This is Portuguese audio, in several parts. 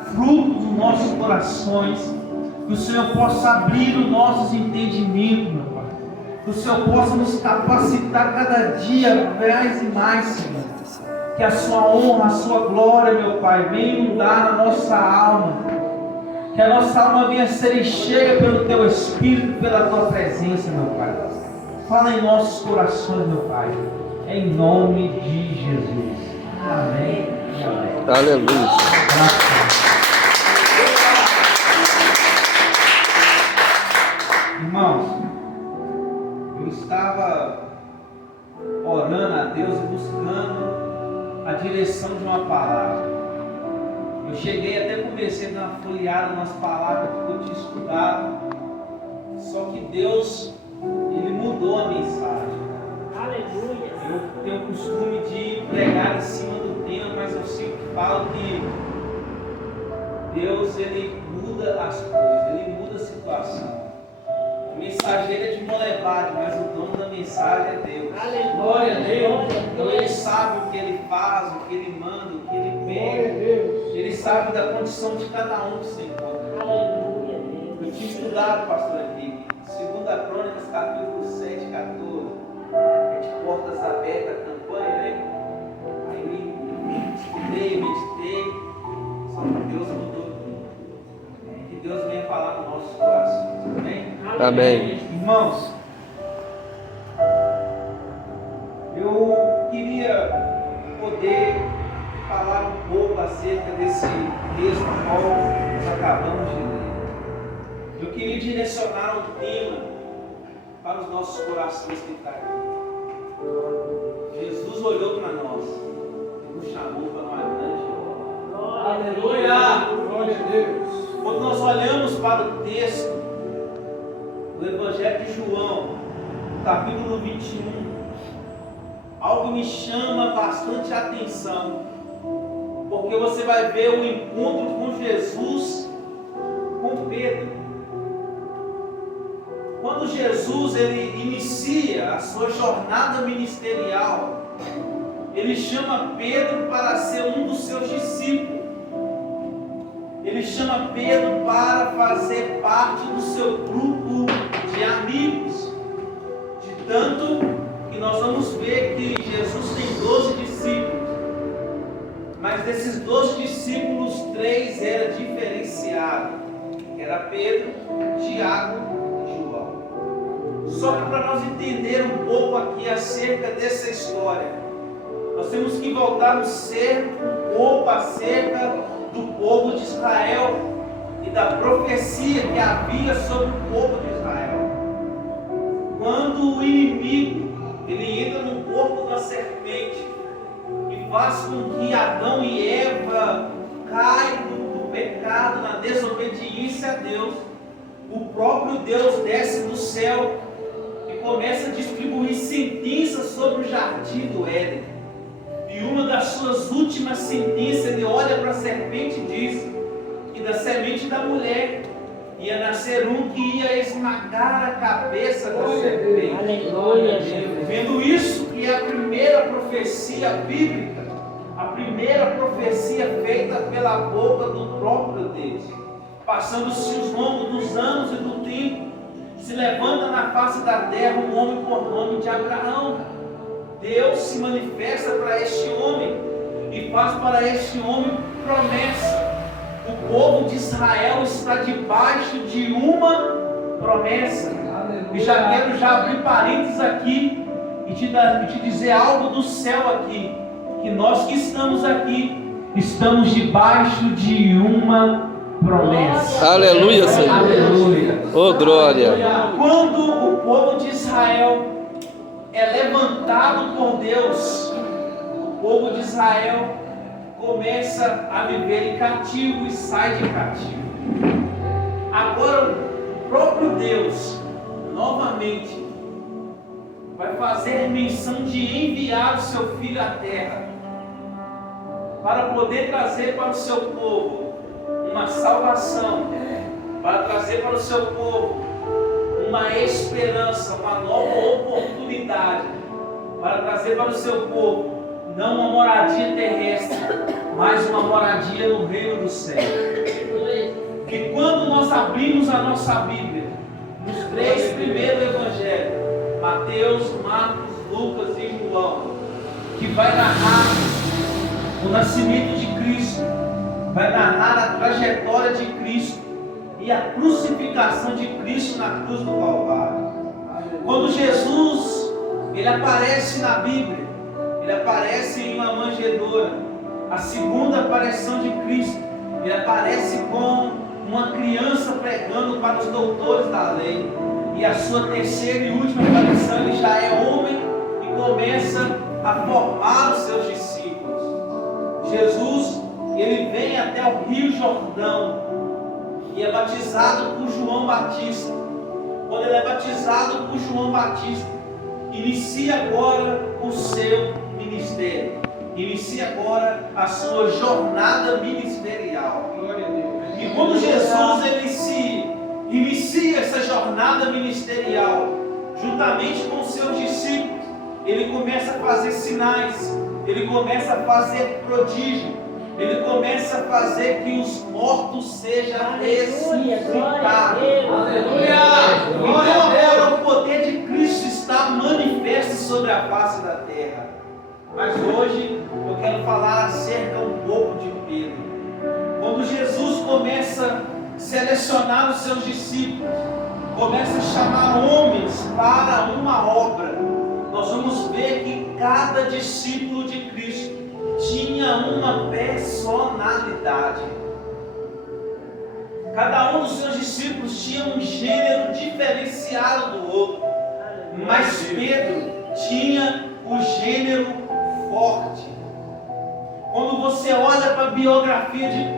fruto dos nossos corações, que o Senhor possa abrir os nossos entendimentos, meu Pai, que o Senhor possa nos capacitar cada dia mais e mais, Senhor, que a sua honra, a sua glória, meu Pai, venha inundar a nossa alma, que a nossa alma venha ser cheia pelo Teu Espírito, pela Tua presença, meu Pai. Fala em nossos corações, meu Pai, em nome de Jesus. Amém. Amém. Aleluia. Irmãos, eu estava orando a Deus e buscando a direção de uma palavra. Eu cheguei até comecei a dar uma folheada nas palavras que eu tinha estudado, só que Deus, Ele mudou a mensagem. Aleluia. Eu tenho o costume de pregar em cima do tema, mas eu sempre falo que Deus, Ele muda as coisas, Ele muda a situação. O mensageiro é de molevade, mas o dono da mensagem é Deus. Aleluia. Glória a Deus. Então Ele sabe o que Ele faz, o que Ele manda, o que Ele pede. Ele sabe da condição de cada um que se encontra. Aleluia. Eu tinha estudado, pastor, aqui, 2 Crônicas, capítulo 7, 14. É de portas abertas a campanha, né? Aí estudei, meditei. Só que Deus mudou tudo. Que Deus venha falar no nosso coração. Amém? Amém. Irmãos, eu queria poder falar um pouco acerca desse texto qual nós acabamos de ler. Eu queria direcionar um tema para os nossos corações que está aqui. Jesus olhou para nós e nos chamou para uma grande obra. Aleluia! Glória a Deus. Quando nós olhamos para o texto do Evangelho de João, capítulo 21, algo me chama bastante atenção, porque você vai ver o encontro com Jesus com Pedro. Quando Jesus ele inicia a sua jornada ministerial, ele chama Pedro para ser um dos seus discípulos. Ele chama Pedro para fazer parte do seu grupo de amigos. De tanto que nós vamos ver que Jesus tem 12 discípulos. Mas desses 12 discípulos, 3 eram diferenciados. Era Pedro, Tiago e João. Só que para nós entender um pouco aqui acerca dessa história, nós temos que voltar no ser um pouco acerca do povo de Israel e da profecia que havia sobre o povo de Israel. Quando o inimigo ele entra no corpo da serpente e faz com que Adão e Eva caiam do pecado, na desobediência a Deus, o próprio Deus desce do céu e começa a distribuir sentenças sobre o jardim do Éden. E uma das suas últimas sentenças, ele olha para a serpente e diz que da semente da mulher ia nascer um que ia esmagar a cabeça da serpente. Aleluia. Vendo isso, que é a primeira profecia bíblica, a primeira profecia feita pela boca do próprio Deus. Passando-se os longos dos anos e do tempo, se levanta na face da terra um homem por nome de Abraão. Deus se manifesta para este homem e faz para este homem promessa. O povo de Israel está debaixo de uma promessa. Aleluia. E já quero abrir parênteses aqui e te dizer algo do céu aqui, que nós que estamos aqui estamos debaixo de uma promessa. Aleluia, Senhor. Aleluia. Oh, glória. Quando o povo de Israel é levantado por Deus, o povo de Israel começa a viver em cativo e sai de cativo. Agora o próprio Deus novamente vai fazer menção de enviar o seu filho à terra para poder trazer para o seu povo uma salvação, para trazer para o seu povo uma esperança, uma nova oportunidade, para trazer para o seu povo não uma moradia terrestre, mas uma moradia no reino do céu. Que quando nós abrimos a nossa Bíblia, nos 3 primeiros evangelhos, Mateus, Marcos, Lucas e João, que vai narrar o nascimento de Cristo, vai narrar a trajetória de Cristo e a crucificação de Cristo na cruz do Calvário. Quando Jesus ele aparece na Bíblia, ele aparece em uma manjedoura. A segunda aparição de Cristo, ele aparece com uma criança pregando para os doutores da lei. E a sua terceira e última aparição, ele já é homem e começa a formar os seus discípulos. Jesus, ele vem até o Rio Jordão e é batizado por João Batista. Quando ele é batizado por João Batista, inicia agora o seu ministério, inicia agora a sua jornada ministerial. Glória a Deus. E quando Jesus ele se inicia essa jornada ministerial, juntamente com os seus discípulos, ele começa a fazer sinais, ele começa a fazer prodígio, ele começa a fazer que os mortos sejam ressuscitados. Aleluia! Então agora o poder de Cristo está manifesto sobre a face da terra. Mas hoje eu quero falar acerca um pouco de Pedro. Quando Jesus começa a selecionar os seus discípulos, começa a chamar homens para uma obra, nós vamos ver que cada discípulo de Cristo tinha uma personalidade. Cada um dos seus discípulos tinha um gênero diferenciado do outro. Mas Pedro tinha o gênero forte. Quando você olha para a biografia de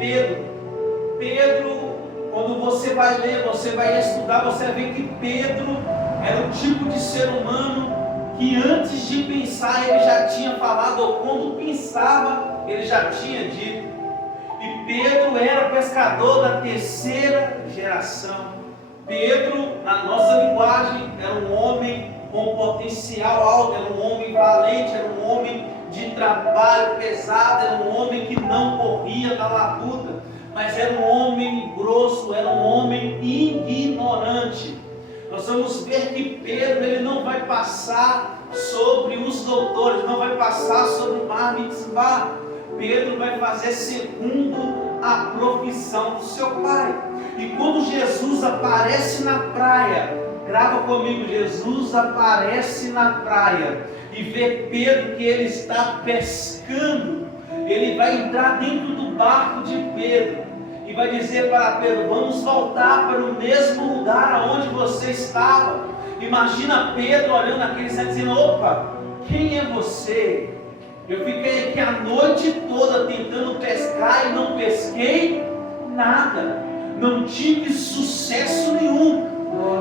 Pedro, quando você vai ler, você vai estudar, você vai ver que Pedro era o tipo de ser humano que antes de pensar ele já tinha falado, ou quando pensava ele já tinha dito. E Pedro era pescador da terceira geração. Pedro, na nossa linguagem, era um homem com potencial alto, era um homem valente, era um homem de trabalho pesado, era um homem que não corria na labuta, mas era um homem grosso, era um homem ignorante. Nós vamos ver que Pedro ele não vai passar sobre os doutores, não vai passar sobre o bar mitzvah. Pedro vai fazer segundo a profissão do seu pai. E quando Jesus aparece na praia, grava comigo, Jesus aparece na praia e vê Pedro que ele está pescando, ele vai entrar dentro do barco de Pedro e vai dizer para Pedro: vamos voltar para o mesmo lugar onde você estava. Imagina Pedro olhando aquele céu dizendo: opa, quem é você? Eu fiquei aqui a noite toda tentando pescar e não pesquei nada, não tive sucesso nenhum.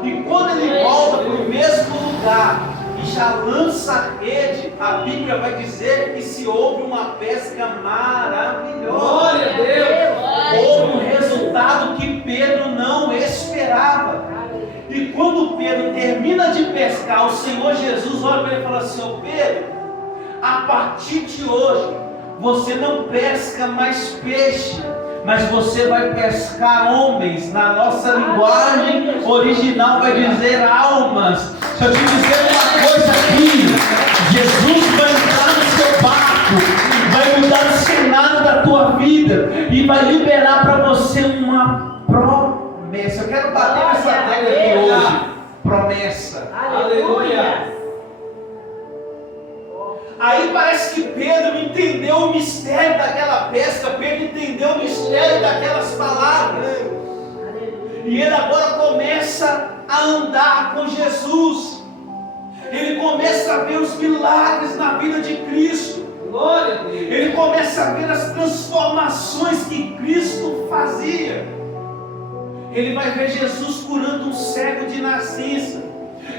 E quando ele volta para o mesmo lugar e já lança a rede, a Bíblia vai dizer que se houve uma pesca maravilhosa. Glória a Deus! Houve um resultado que Pedro não esperava. E quando Pedro termina de pescar, o Senhor Jesus olha para ele e fala assim: ô Pedro, a partir de hoje você não pesca mais peixe, mas você vai pescar homens. Na nossa linguagem original vai dizer almas. Deixa eu te dizer uma coisa aqui: Jesus vai entrar no seu barco, vai mudar o cenário da tua vida e vai liberar para você uma promessa. Eu quero bater nessa tecla aqui hoje. Promessa. Aleluia. Aí parece que Pedro entendeu o mistério daquela pesca, Pedro entendeu o mistério daquelas palavras. E ele agora começa a andar com Jesus. Ele começa a ver os milagres na vida de Cristo. Glória a Deus. Ele começa a ver as transformações que Cristo fazia. Ele vai ver Jesus curando um cego de nascença.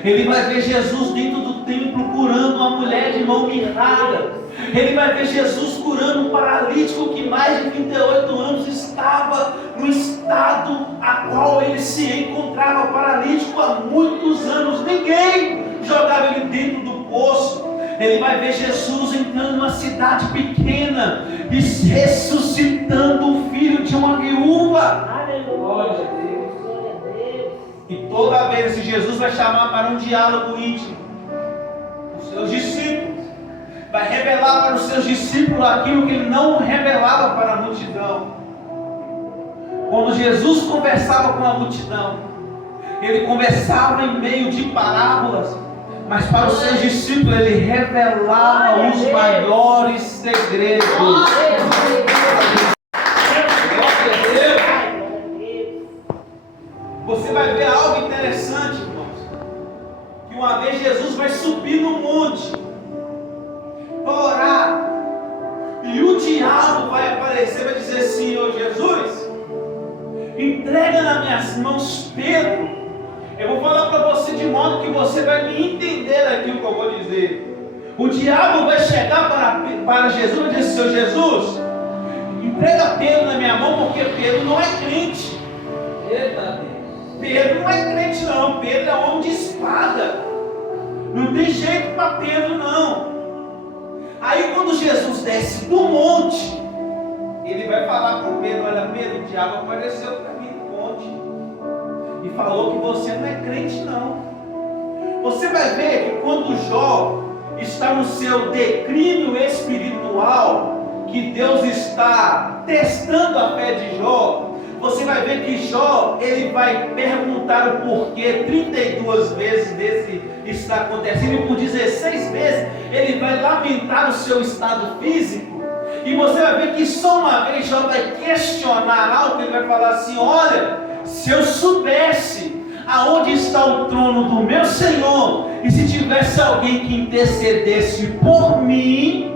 Ele vai ver Jesus dentro do templo curando uma mulher de mão mirrada. Ele vai ver Jesus curando um paralítico que mais de 38 anos estava no estado a qual ele se encontrava, paralítico há muitos anos. Ninguém jogava ele dentro do poço. Ele vai ver Jesus entrando numa cidade pequena e ressuscitando o filho de uma viúva. Aleluia. E toda vez que Jesus vai chamar para um diálogo íntimo os seus discípulos, vai revelar para os seus discípulos aquilo que ele não revelava para a multidão. Quando Jesus conversava com a multidão, ele conversava em meio de parábolas, mas para os seus discípulos ele revelava os maiores segredos. Você vai ver algo interessante, irmãos, que uma vez Jesus vai subir no monte para orar, e o diabo vai aparecer, vai dizer assim: ô Jesus, entrega nas minhas mãos Pedro. Eu vou falar para você de modo que você vai me entender aquilo que eu vou dizer. O diabo vai chegar para Jesus e dizer: Senhor Jesus, entrega Pedro na minha mão, porque Pedro não é crente. Pedro não é crente não, Pedro é homem de espada. Não tem jeito para Pedro não. Aí quando Jesus desce do monte, ele vai falar com Pedro: olha Pedro, o diabo apareceu para mim no monte e falou que você não é crente não. Você vai ver que quando Jó está no seu declínio espiritual, que Deus está testando a fé de Jó, você vai ver que Jó, ele vai perguntar o porquê 32 vezes desse está acontecendo, e por 16 vezes ele vai lamentar o seu estado físico. E você vai ver que só uma vez Jó vai questionar algo, ele vai falar assim: olha, se eu soubesse aonde está o trono do meu Senhor, e se tivesse alguém que intercedesse por mim,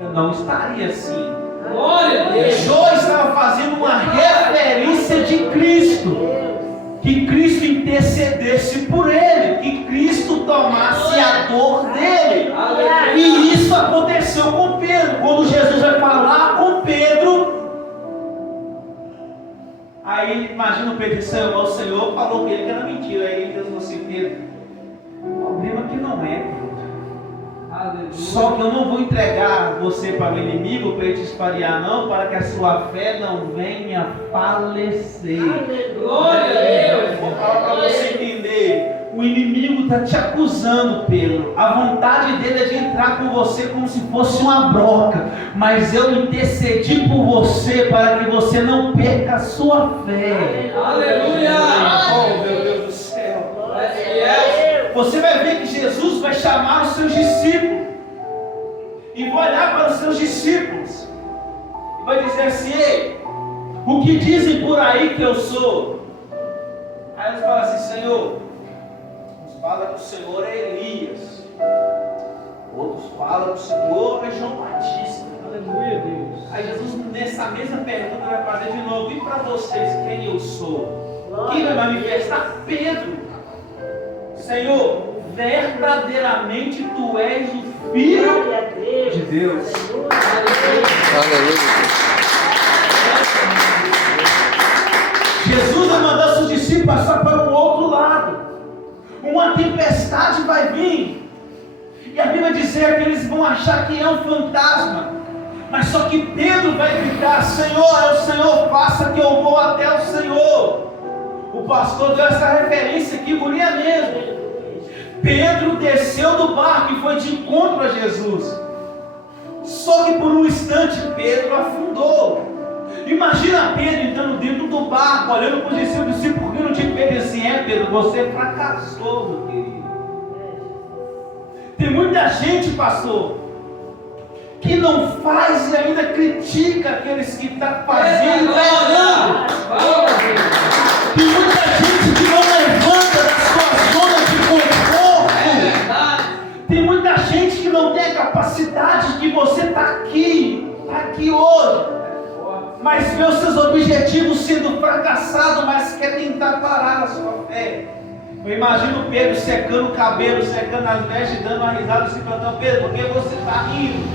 eu não estaria assim. Glória a Deus. Jó estava fazendo uma referência de Cristo, que Cristo intercedesse por ele, que Cristo tomasse a dor dele. E isso aconteceu com Pedro. Quando Jesus vai falar com Pedro, aí imagina o Pedro dizendo: o Senhor falou que ele que era mentira. Aí Deus falou assim: Pedro, o problema aqui não é, Pedro. Só que eu não vou entregar você para o inimigo para ele te espalhar não, para que a sua fé não venha falecer. Glória a Deus. Vou falar para você entender. O inimigo está te acusando, Pedro. A vontade dele é de entrar com você como se fosse uma broca, mas eu intercedi por você para que você não perca a sua fé. Aleluia. Oh, meu Deus do céu. Você vai ver que Jesus vai chamar os seus discípulos e vai olhar para os seus discípulos e vai dizer assim: ei, o que dizem por aí que eu sou? Aí eles falam assim: Senhor, uns falam que o Senhor é Elias, outros falam que o Senhor é João Batista. Aleluia, Deus. Aí Jesus, nessa mesma pergunta, vai fazer de novo: e para vocês, quem eu sou? Quem vai manifestar? Pedro. Senhor, verdadeiramente tu és o Filho de Deus. Aleluia. Jesus vai mandar seus discípulos passar para o outro lado. Uma tempestade vai vir, e a Bíblia diz que eles vão achar que é um fantasma, mas só que Pedro vai gritar: Senhor, é o Senhor, faça que eu vou até o Senhor. O pastor deu essa referência aqui, bonita mesmo. Pedro desceu do barco e foi de encontro a Jesus. Só que por um instante Pedro afundou. Imagina Pedro entrando dentro do barco, olhando para os discípulos, rindo de Pedro assim: é Pedro, você fracassou, meu querido. Tem muita gente, pastor, que não faz e ainda critica aqueles que estão fazendo e errando. Tem muita gente que não levanta da sua zona de conforto. Tem muita gente que não tem a capacidade de você estar aqui hoje, mas vê os seus objetivos sendo fracassados, mas quer tentar parar a sua fé. Eu imagino Pedro secando o cabelo, secando as vestes, dando uma risada e se perguntando: Pedro, por que você está rindo?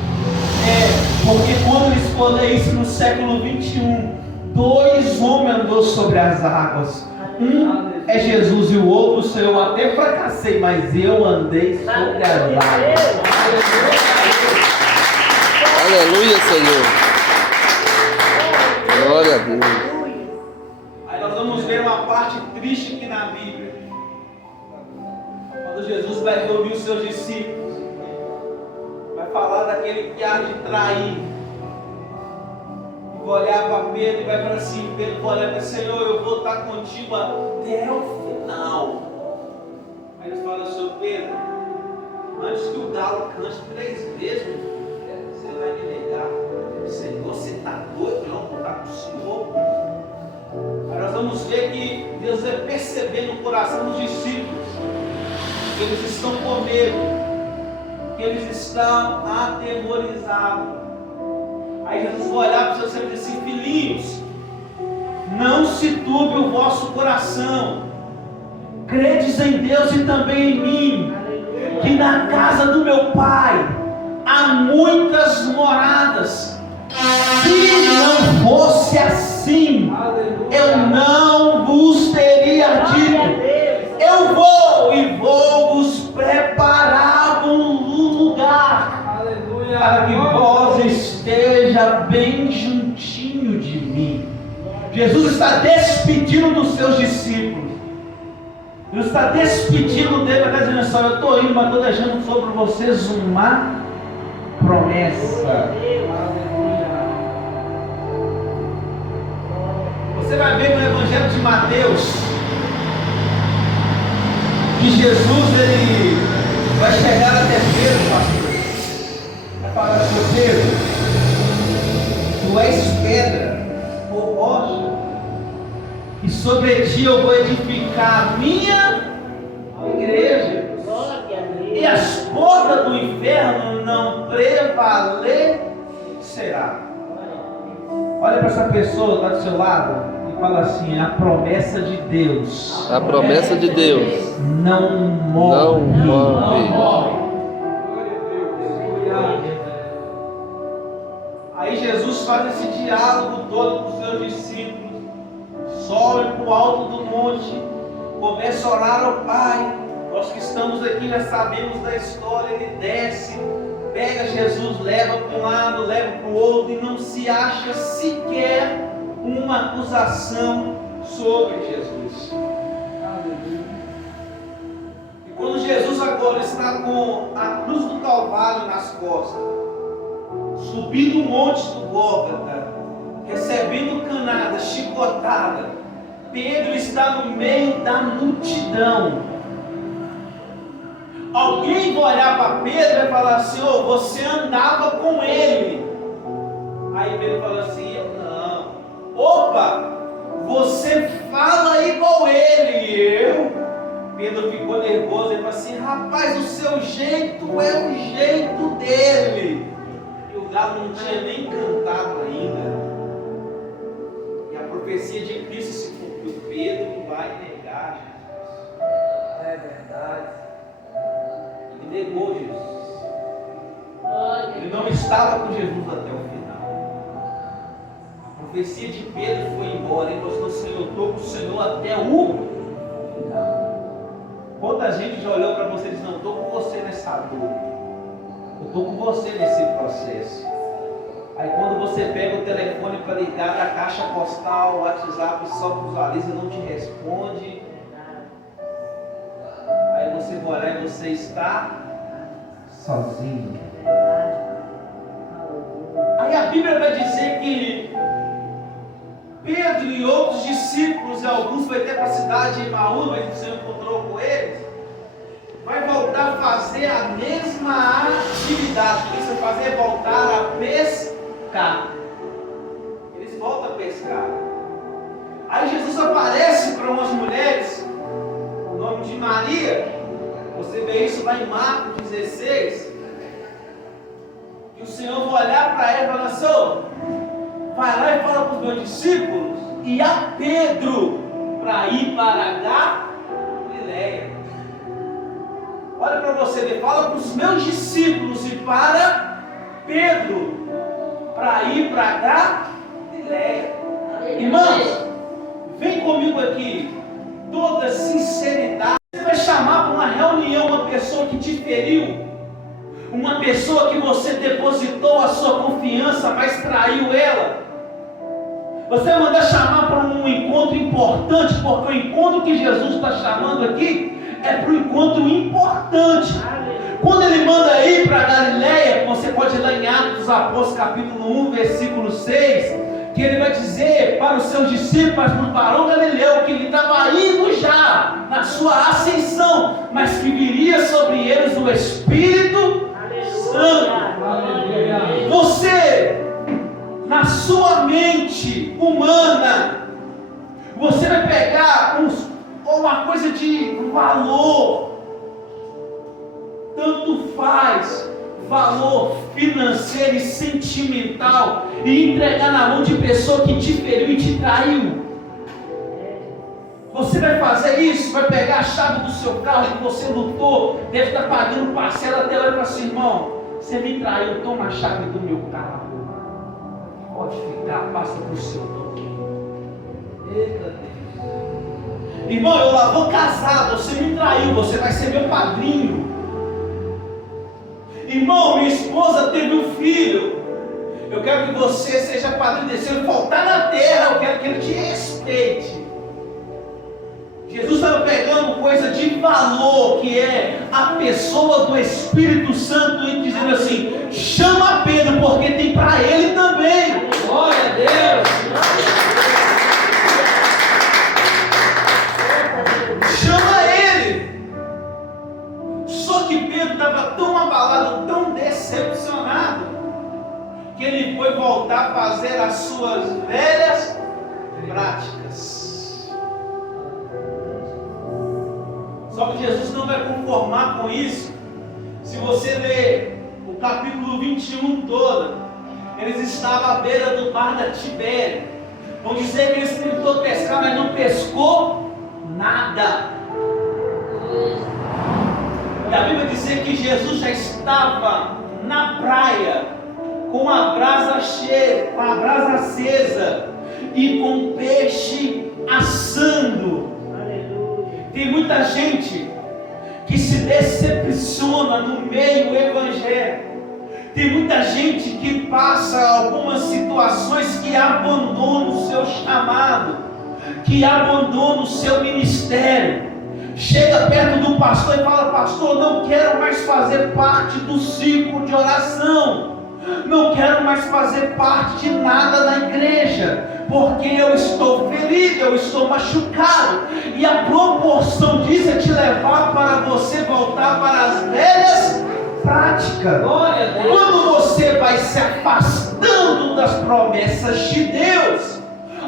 Porque quando eles escolhem isso no século 21, 2 homens andou sobre as águas. Um é Jesus e o outro sou eu. Até fracassei, mas eu andei sobre as águas. Aleluia, Senhor. Glória a Deus. Aí nós vamos ver uma parte triste aqui na Bíblia. Quando Jesus vai reunir os seus discípulos, vai falar daquele que há de trair. Vai olhar para Pedro e vai falar assim: Pedro vai olhar para Senhor, eu vou estar contigo até o final. Aí eles falam: Senhor Pedro, antes que o galo cante 3 vezes, você vai me negar. Senhor, você está doido? Não, vou estar com o Senhor. Aí nós vamos ver que Deus vai perceber no coração dos discípulos que eles estão com medo, que eles estão atemorizados. Aí Jesus vai olhar para os seus discípulos e dizer assim: filhinhos, não se turbe o vosso coração, credes em Deus e também em mim, que na casa do meu Pai há muitas moradas. Se não fosse assim, eu não vos teria dito: eu vou e vou vos preparar um lugar, para que vós esteja bem juntinho de mim. Jesus está despedindo dos seus discípulos. Jesus está despedindo dele, está dizendo assim: eu estou indo, mas estou deixando sobre vocês uma promessa. Você vai ver no Evangelho de Mateus que Jesus ele vai chegar até Pedro, pastor. Vai falar assim: Pedro, tu és pedra ou rocha, e sobre ti eu vou edificar a minha igreja, e as portas do inferno não prevalecerá. Olha para essa pessoa que está do seu lado e fala assim: a promessa de Deus, A promessa de Deus não morre. não morre. Aí Jesus faz esse diálogo todo com os seus discípulos, sobe para o alto do monte, começa a orar ao Pai. Nós que estamos aqui já sabemos da história. Ele desce, pega Jesus, leva para um lado, leva para o outro, e não se acha sequer uma acusação sobre Jesus. E quando Jesus agora está com a cruz do Calvário nas costas, subindo o monte do Gólgota, recebendo canada, chicotada, Pedro está no meio da multidão. Alguém vai olhar para Pedro e vai falar assim: oh, você andava com ele. Aí Pedro fala assim: eu não. Opa, você fala igual ele. E eu? Pedro ficou nervoso e falou assim: rapaz, o seu jeito é o jeito dele. E o galo não tinha nem cantado ainda. E a profecia de Cristo se cumpriu: Pedro vai negar Jesus. É verdade. Ele negou Jesus. Ele não estava com Jesus até o final. A profecia de Pedro foi embora. Ele falou assim: Senhor, eu estou com o Senhor até o final. Quanta gente já olhou para você e disse: não, estou com você nessa dor, eu estou com você nesse processo. Aí quando você pega o telefone para ligar da caixa postal, o WhatsApp só visualiza, não te responde. Aí você vai olhar e você está sozinho. Aí a Bíblia vai dizer que Pedro e outros discípulos, e alguns foi até para a cidade de Emaús, mas o Senhor encontrou com eles, vai voltar a fazer a mesma atividade. O que você fazer? Voltar a pescar. Eles voltam a pescar. Aí Jesus aparece para umas mulheres, o nome de Maria. Você vê isso lá em Marcos 16. E o Senhor vai olhar para ela e falar assim: oh, vai lá e fala para os meus discípulos e a Pedro para ir para Galileia. Olha para você ver, fala para os meus discípulos e para Pedro para ir para Galileia. Irmãos, vem comigo aqui. toda sinceridade. Você vai chamar para uma reunião uma pessoa que te feriu, uma pessoa que você depositou a sua confiança, mas traiu ela. Você vai mandar chamar para um encontro importante, porque o encontro que Jesus está chamando aqui é para um encontro importante. Quando ele manda ir para Galileia, você pode ir lá em Atos dos Apóstolos, capítulo 1, versículo 6, que ele vai dizer para os seus discípulos, para o varão Galileu, que ele estava indo já na sua ascensão, mas que viria sobre eles o Espírito Santo. Você, na sua mente humana, você vai pegar uma coisa de valor, tanto faz, valor financeiro e sentimental, e entregar na mão de pessoa que te feriu e te traiu. Você vai fazer isso, vai pegar a chave do seu carro que você lutou, deve estar pagando parcela até lá e falar assim: irmão, você me traiu, toma a chave do meu carro, pode ficar, passa para o seu nome. Eita Deus. Irmão, eu lá vou casar, você me traiu, você vai ser meu padrinho. Irmão, minha esposa teve um filho, eu quero que você seja padrinho desse. Se ele faltar na terra, eu quero que ele te respeite. Jesus estava pegando coisa de valor, que é a pessoa do Espírito Santo, e dizendo assim: chama Pedro, porque tem para ele também. Glória a Deus. Chama ele. Só que Pedro estava tão abalado, tão decepcionado, que ele foi voltar a fazer as suas velhas práticas. Só que Jesus não vai conformar com isso. Se você ler o capítulo 21 todo, eles estavam à beira do mar da Tibéria. Vão dizer que eles tentou pescar, mas não pescou nada. E a Bíblia diz que Jesus já estava na praia, com a brasa cheia, com a brasa acesa e com peixe assando. Tem muita gente que se decepciona no meio do evangelho. Tem muita gente que passa algumas situações que abandona o seu chamado, que abandona o seu ministério. Chega perto do pastor e fala: pastor, não quero mais fazer parte do ciclo de oração, não quero mais fazer parte de nada na igreja, porque eu estou ferido, eu estou machucado. E a proporção disso é te levar para você voltar para as velhas práticas. Glória a Deus. Quando você vai se afastando das promessas de Deus,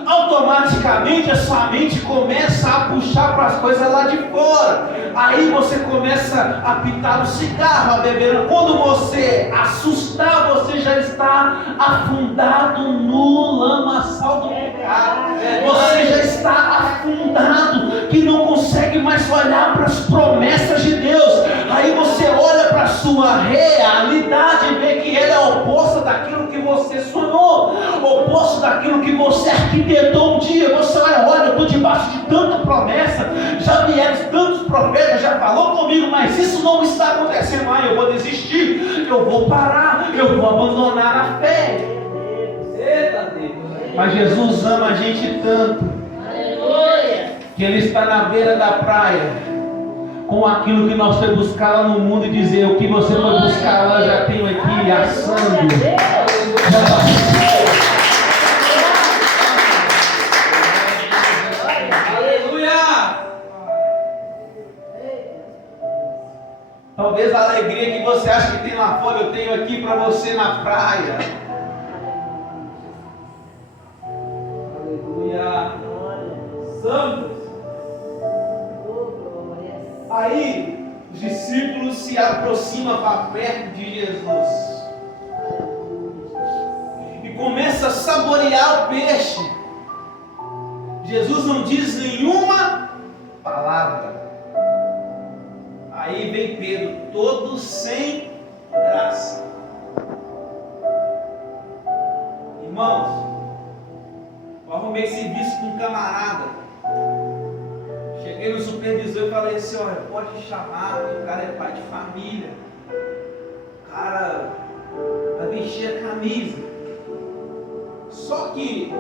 automaticamente a sua mente começa a puxar para as coisas lá de fora. Aí você começa a pitar o cigarro, a beber. Quando você assustar, você já está afundado no lamaçal do pecado. Você já está afundado, que não consegue mais olhar para as promessas de Deus. Aí você olha para a sua realidade e vê que ela é oposta daquilo que você sonhou, oposto daquilo que você arquitetou um dia. Você olha, eu estou debaixo de tanta promessa, já vieram tantos profetas, já falou comigo, mas isso não está acontecendo. Eu vou desistir, eu vou parar, eu vou abandonar a fé. Eita Deus. Mas Jesus ama a gente tanto, que Ele está na beira da praia, com aquilo que nós foi buscar lá no mundo, e dizer: o que você foi buscar lá, já tenho aqui assando. Talvez a alegria que você acha que tem lá fora, eu tenho aqui para você na praia. Aleluia. Santos. Aí os discípulos se aproximam para perto de Jesus e começam a saborear o peixe. Jesus não diz nenhuma palavra. Aí vem Pedro, todo sem graça. Irmãos, eu arrumei serviço com um camarada. Cheguei no supervisor e falei assim, olha, pode chamar, porque o cara é pai de família. O cara vai vestir a camisa. Só que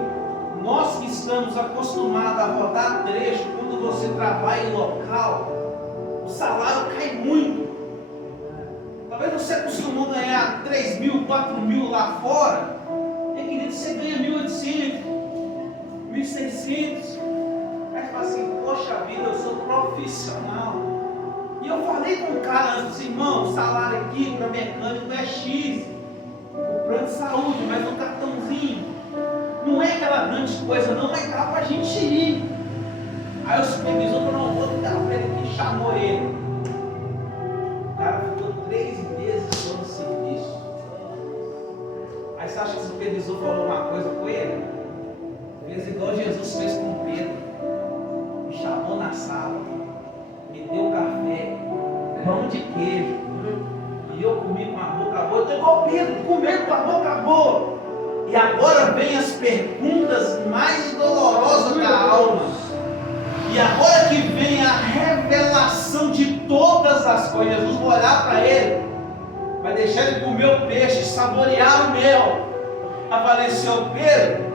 nós que estamos acostumados a rodar trecho, quando você trabalha em local, o salário cai muito. Talvez você acostumou a ganhar 3 mil, 4 mil lá fora. E querido, você ganha 1.800, 1.600. Aí você fala assim, poxa vida, eu sou profissional. E eu falei com o cara antes, irmão, o salário aqui para mecânico é X. O plano de saúde, mas um cartãozinho. Não é aquela grande coisa não, mas dá pra gente ir. Aí o supervisor falou, não, vou ligar pra ele que chamou ele. O cara ficou 3 meses no serviço. Aí você acha que o supervisor falou uma coisa com ele? Fez igual Jesus fez com Pedro. Me chamou na sala, me deu café, pão de queijo. E eu comi com a boca boa. Eu tô igual Pedro, comendo com a boca boa. E agora vem as perguntas mais dolorosas da alma. E agora que vem a revelação de todas as coisas. Jesus vai olhar para ele, vai deixar ele comer o peixe, saborear o mel. Apareceu Pedro,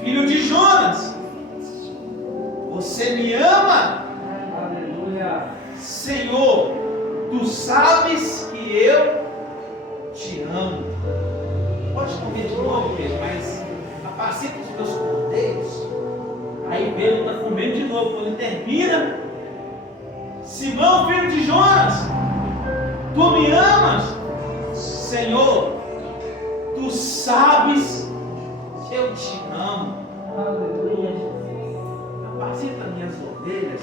filho de Jonas. Você me ama? Aleluia. Senhor, tu sabes que eu te amo. Pode comer de novo, Pedro, mas apacenta os meus cordeiros. Aí Pedro está comendo de novo. Quando ele termina, Simão, filho de Jonas, tu me amas? Senhor, tu sabes que eu te amo. Aleluia. Apacenta minhas ovelhas.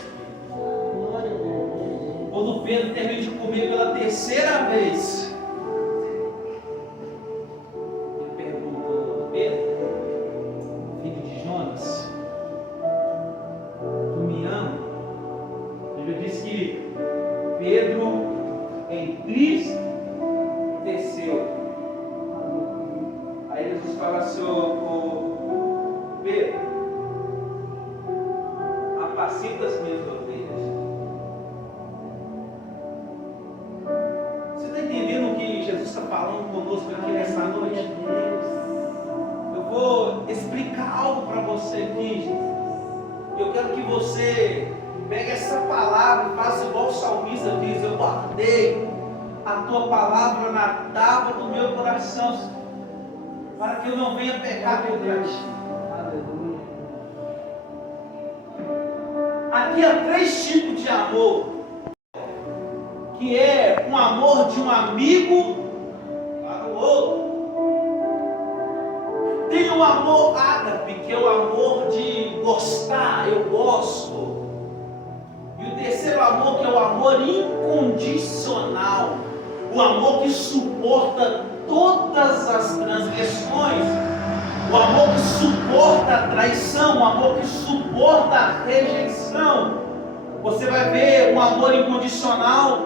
Quando Pedro termina de comer pela terceira vez, filho de Jonas, tu me ama? Ele diz que Pedro entristeceu. Aí Jesus fala assim, ô Pedro, apacenta as minhas ovelhas. Você está entendendo o que Jesus está falando conosco aqui nessa noite? Eu vou explicar algo para você aqui. Eu quero que você pegue essa palavra e faça igual o salmista diz: eu guardei a tua palavra na tábua do meu coração, para que eu não venha pecar contra ti. Aleluia. Aqui há 3 tipos de amor, que é um amor de um amigo para o outro. Tem o amor ágape, que é o amor de gostar, eu gosto. E o terceiro amor, que é o amor incondicional, o amor que suporta todas as transgressões, o amor que suporta a traição, o amor que suporta a rejeição. Você vai ver um amor incondicional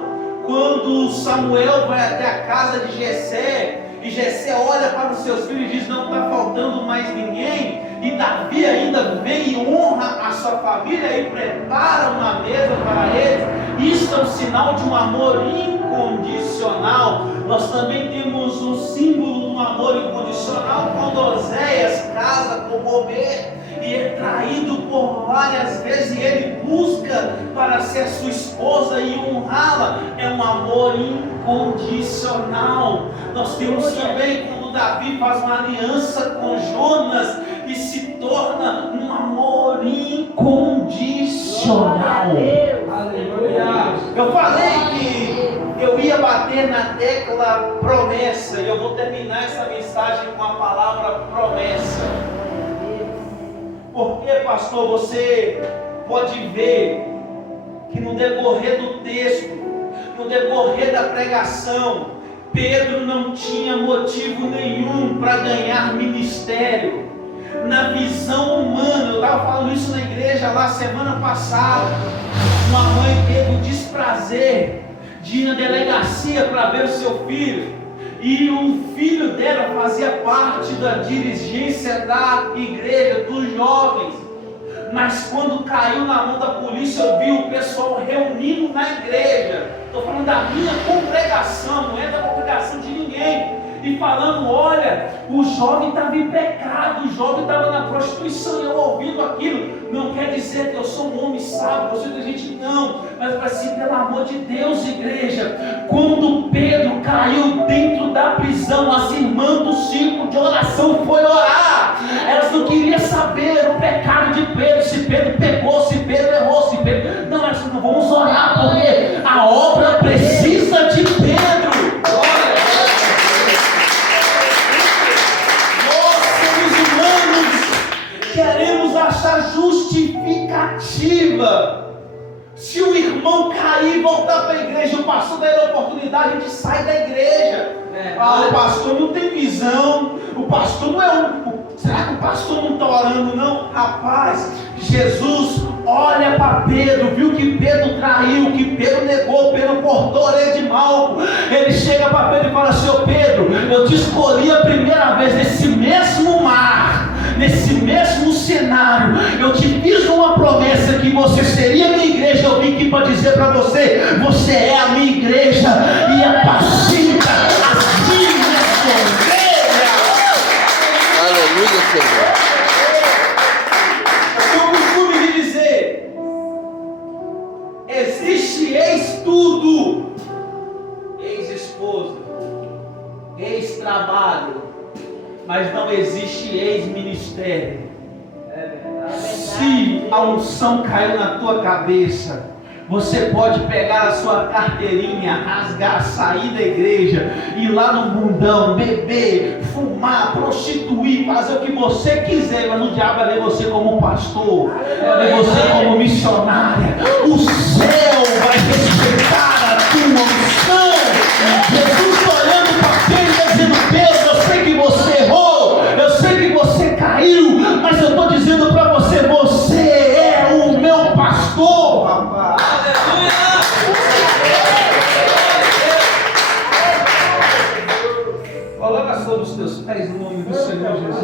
quando Samuel vai até a casa de Jessé, e Jessé olha para os seus filhos e diz: não está faltando mais ninguém. E Davi ainda vem e honra a sua família e prepara uma mesa para eles. Isso é um sinal de um amor incondicional. Nós também temos um símbolo de um amor incondicional quando Oséias casa com Gomer e é traído por várias vezes, e ele busca para ser sua esposa e honrá-la. É um amor incondicional. Nós temos também quando Davi faz uma aliança com Jonas e se torna um amor incondicional. Aleluia. Eu falei que eu ia bater na tecla promessa, e eu vou terminar essa mensagem com a palavra promessa. Porque, pastor, você pode ver que no decorrer do texto, no decorrer da pregação, Pedro não tinha motivo nenhum para ganhar ministério. Na visão humana, eu estava falando isso na igreja lá semana passada. Uma mãe teve o desprazer de ir na delegacia para ver o seu filho, e o filho dela fazia parte da dirigência da igreja, dos jovens. Mas quando caiu na mão da polícia, eu vi o pessoal reunindo na igreja. Estou falando da minha congregação, não é da congregação de ninguém. E falando, olha, o jovem estava em pecado, o jovem estava na prostituição. E eu ouvindo aquilo, não quer dizer que eu sou um homem sábio, eu sou de gente, não. Mas para assim, pelo amor de Deus, igreja, quando Pedro caiu dentro da prisão, as irmãs do círculo de oração foi orar. Elas não queriam saber o pecado de Pedro, se Pedro pecou, se Pedro errou, se Pedro... Não, elas não vamos orar, porque a obra precisa de Pedro. Queremos achar justificativa. Se o irmão cair e voltar para a igreja, o pastor der a oportunidade, a gente sai da igreja. O pastor não tem visão, o pastor não é será que o pastor não está orando, não? Rapaz, Jesus olha para Pedro, viu que Pedro traiu, que Pedro negou, Pedro cortou a orelha de Malco. Ele chega para Pedro e fala assim: ô Pedro, eu te escolhi a primeira vez nesse mesmo mar, nesse mesmo cenário, eu te fiz uma promessa que você seria minha igreja. Eu vim aqui para dizer para você: você é a minha igreja e apacenta as minhas ovelhas. Aleluia, Senhor. Eu costumo lhe dizer: existe ex-tudo, ex-esposa, ex-trabalho, mas não existe ex-ministério. Se a unção caiu na tua cabeça, você pode pegar a sua carteirinha, rasgar, sair da igreja, ir lá no mundão, beber, fumar, prostituir, fazer o que você quiser, mas o diabo vai ver você como pastor, vai ver você como missionária. O céu vai respeitar a tua unção. Jesus olhando para Pedro, dizendo: Pedro, eu sei que você errou, eu sei que você caiu, mas eu estou dizendo para você: você é o meu pastor, rapaz. Coloca sobre os teus pés no nome do Senhor Jesus.